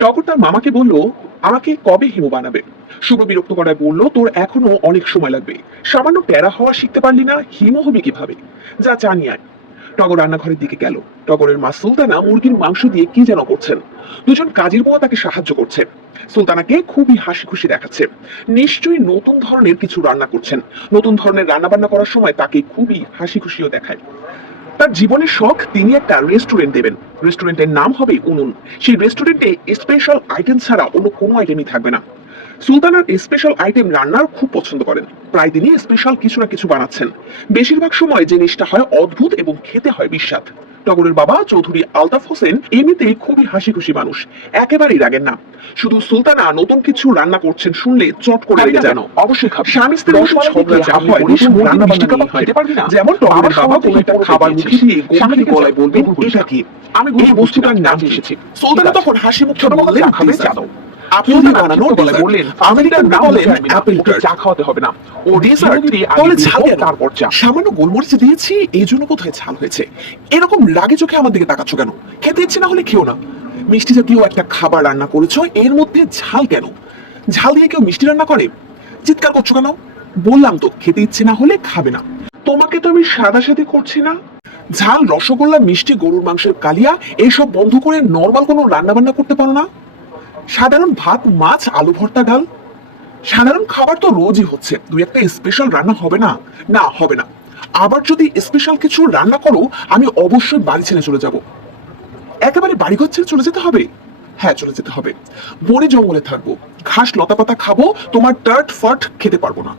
টগর তার মামাকে বলল, আমাকে কবে হিমু বানাবে? শুভ বিরক্ত করায় বলল, তোর এখনো অনেক সময় লাগবে। সামান্য প্যারা হওয়া শিখতে পারলি না, হিমু হবে কিভাবে? যা চা নিয়ে আয়। টগর রান্নাঘরের দিকে গেল। টগরের মা সুলতানা মুরগির মাংস দিয়ে কি যেন করছেন। দুজন কাজের বউ তাকে সাহায্য করছে। সুলতানাকে খুবই হাসি খুশি দেখাচ্ছে। নিশ্চয়ই নতুন ধরনের কিছু রান্না করছেন। নতুন ধরনের রান্না বান্না করার সময় তাকে খুবই হাসি খুশিও দেখায়। তার জীবনের শখ, তিনি একটা রেস্টুরেন্ট দেবেন। রেস্টুরেন্টের নাম হবে উনুন। সেই রেস্টুরেন্টে স্পেশাল আইটেম ছাড়া অন্য কোনো আইটেমই থাকবে না। সুলতানার স্পেশাল আইটেম রান্নার খুব পছন্দ করেন। প্রায় দিনই স্পেশাল কিছু না কিছু বানাচ্ছেন। বেশিরভাগ সময় জিনিসটা হয় অদ্ভুত এবং খেতে হয় বিস্বাদ। টগরের বাবা চৌধুরী আলতাফ হোসেন এমনিতেই খুবই হাসি খুশি মানুষ, একেবারেই রাগেন না। শুধু সুলতানা নতুন কিছু রান্না করছেন শুনলে চট করে রেগে যান। অবশ্যই খাবে। স্বামী স্ত্রীর মধ্যে ঝগড়া যা হয়, রান্না বান্না নিয়ে হয়। যেমন টগরের বাবা কোনো একটা খাবার মুখে দিয়ে গম্ভীর গলায় বলবেন, এটা কি? আমি এই বস্তুটার নাম এসেছি। সুলতানা তখন হাসি মুখে বললেন, খাবে চা দাও। আপনি যদি বানানো গলায় বললেন, আমেরিকান নাম বলেন অ্যাপেল টার্ট। চা খাওয়াতে হবে না, ও ডেজার্ট। তাহলে ঝাল কেন? তারপর চা। সামান্য গোলমরিচ দিয়েছি, এই জন্য কোথায় ঝাল হয়েছে? এরকম রাগে চোখে আমার দিকে তাকাচ্ছ কেন? খেতে ইচ্ছে না হলে খেও না। মিষ্টি জাতীয় একটা খাবার রান্না করেছো, এর মধ্যে ঝাল কেন? ঝাল দিয়ে কেউ মিষ্টি রান্না করে? চিৎকার করছো কেন? বললাম তো, খেতে ইচ্ছে না হলে খাবে না। তোমাকে তো আমি সাদাসাদি করছি না। ঝাল, রসগোল্লা, মিষ্টি, গরুর মাংসের কালিয়া, এইসব বন্ধ করে নর্মাল কোনো রান্না বান্না করতে পারো না? সাধারণ ভাত, মাছ, আলু ভর্তা, ডাল। সাধারণ খাবার তো রোজই হচ্ছে, দুই একটা স্পেশাল রান্না হবে না? না, হবে না। আবার যদি স্পেশাল কিছু রান্না করো, আমি অবশ্যই বাড়ি ছেড়ে চলে যাব। একেবারে বাড়িঘর ছেড়ে চলে যেতে হবে? হ্যাঁ, চলে যেতে হবে। বনে জঙ্গলে থাকবো, ঘাস লতা পাতা খাবো, তোমার টার্ট ফাট খেতে পারবো না।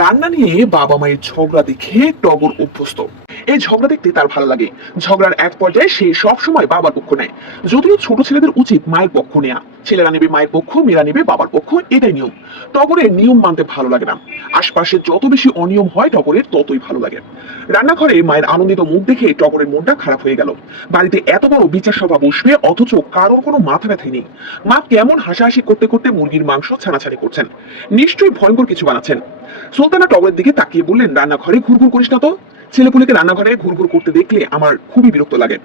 রান্না নিয়ে বাবা মায়ের ঝগড়া দেখে টগর অভ্যস্ত। এই ঝগড়া দেখতে তার ভালো লাগে। ঝগড়ার এক পর্যায়ে সে সব সময় বাবার পক্ষ নেয়। যদিও ছোট ছেলেদের উচিত মায়ের পক্ষ নেয়া। ছেলেরা নেবে মায়ের পক্ষ, মেয়েরা নেবে বাবার পক্ষ, এটাই নিয়ম। টগরের নিয়ম মানতে ভালো লাগে না। আশপাশে যত বেশি অনিয়ম হয় টগরের ততই ভালো লাগে। রান্নাঘরে মায়ের আনন্দিত মুখ দেখে টগরের মনটা খারাপ হয়ে গেল। বাড়িতে এত বড় বিচার সভা বসবে, অথচ কারোর কোনো মাথা ব্যথাই নেই। মা কেমন হাসাহাসি করতে করতে মুরগির মাংস ছানাছানি করছেন। নিশ্চয়ই ভয়ঙ্কর কিছু বানাচ্ছেন। সুলতানা টগরের দিকে তাকিয়ে বললেন, রান্নাঘরে ঘুরঘুর করিস না তো। ছেলেপুলেকে রান্নাঘরে ঘুরঘুর করতে দেখলে আমার খুবই বিরক্ত লাগে।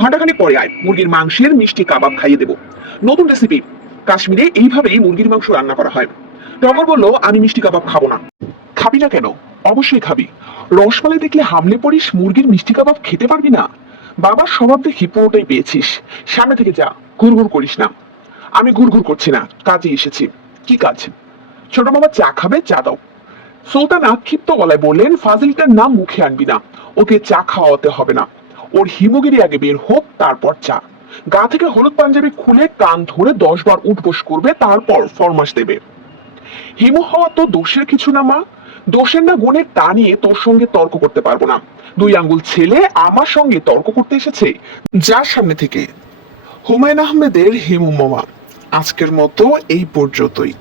ঘন্টাখানেক পরে আয়, মুরগির মাংসের মিষ্টি কাবাব খাইয়ে দেবো। নতুন রেসিপি, কাশ্মীরে এইভাবেই মুরগির মাংস রান্না করা হয়। টগর বলল, আমি মিষ্টি কাবাব খাবো না। খাবি না কেন? অবশ্যই খাবি। রসমালাই দেখলে হামলে পড়িস, মুরগির মিষ্টি কাবাব খেতে পারবি না? বাবার স্বভাব দেখি পুরোটাই পেয়েছিস। সামনে থেকে যা, ঘুরঘুর করিস না। আমি ঘুরঘুর করছি না, কাজে এসেছি। কি কাজ? ছোট মামা চা খাবে, চা দাও। সুলতানা ক্ষিপ্ত গলায় বললেন, ফাজিলটার নাম মুখে আনবি না। ওকে চা খাওয়াতে হবে না। ওর হিমোগিরি আগে বের হোক, তারপর চা। গা থেকে হলুদ পাঞ্জাবি খুলে কান ধরে 10 বার উঠবোস করবে, তারপর ফরমাস দেবে। হিমু হওয়া তো দোষের কিছু না মা। দোষের না গুণের তা নিয়ে তোর সঙ্গে তর্ক করতে পারবো না। 2 আঙ্গুল ছেলে আমার সঙ্গে তর্ক করতে এসেছে, যার সামনে থেকে। হুমায়ুন আহমেদের হিমু মামা। আজকের মতো এই পর্যন্তই।